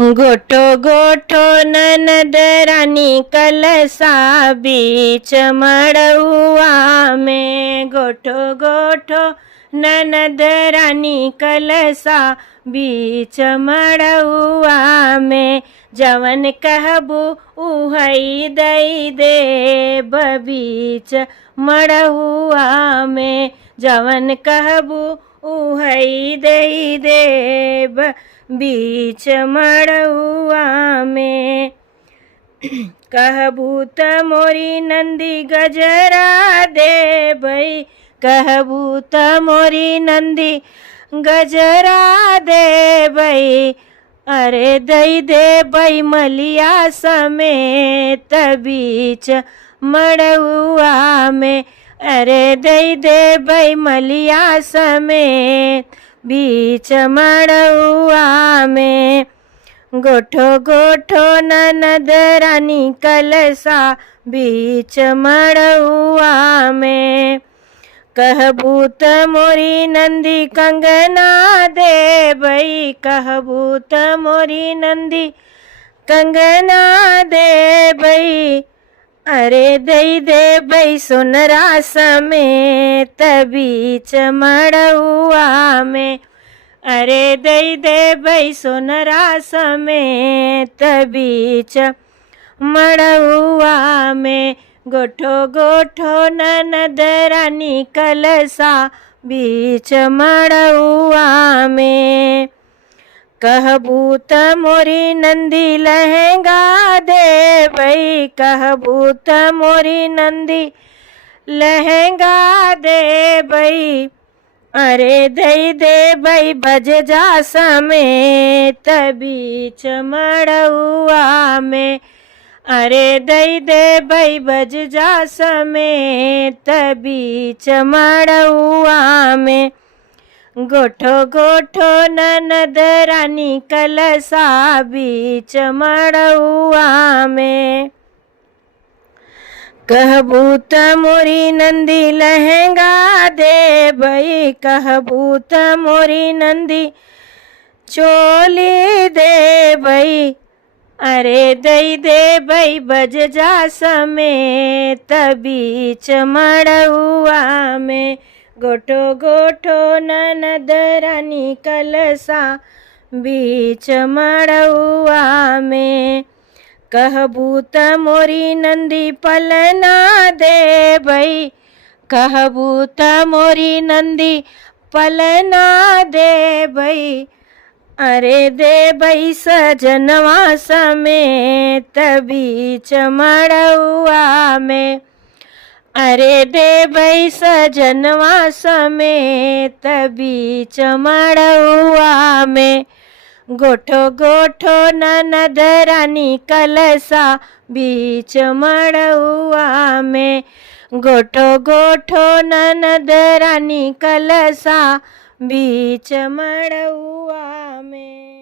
गोठो गोठो ननदरानी कलसा बीच मड़ुआ में। गोठो गोठो ननदरानी कलसा बीच मड़ुआ में। जवन कहबू उहई दई देब बीच मड़ुआ में। जवन कहबू उहई दई देब बीच मड़ुआ में। कहबू त मोरी नंदी गजरा देबई। कहबू त मोरी नंदी गजरा देबई। अरे दई देबई मलिया समेत बीच मड़ुआ में। अरे दई देबई मलिया समेत बीच मड़ुआ में। गोठो गोठो ननदरानी कलसा बीच मड़ुआ में। कहबू त मोरी नंदी कंगना देबई। कहबू त मोरी नंदी कंगना देबई। अरे दई देबई सोनरा समेत बीच मड़ुआ में। अरे दई देबई सोनरा समेत बीच मड़ुआ में। गोठो गोठो ननदरानी कलसा बीच मड़ुआ में। कहबू त मोरी नंदी लहंगा देबई। कहबू त मोरी नंदी लहंगा देबई। अरे दई देबई बज जा समेत बीच मड़ुआ में। अरे दई देबई बज जा समेत बीच मड़ुआ में। गोठो गोठो ननदरानी कलसा बीच मड़ुआ में। कहबू त मोरी नंदी लहंगा देबई। कहबू त मोरी नंदी चोली देबई। अरे दई देबई बज जा समेत बीच मड़ुआ में। गोठो गोठो ननदरानी कलसा बीच मड़ुआ में। कहबू त मोरी नंदी पलना देबई। कहबू त मोरी नंदी पलना देबई। अरे देबई सजनवा समेत बीच मड़ुआ में। अरे देबई सजनवा समेत बीच मड़ुआ में। गोठो गोठो ननदरानी कलसा बीच मड़ुआ में। गोठो गोठो ननदरानी कलसा बीच मड़ुआ में।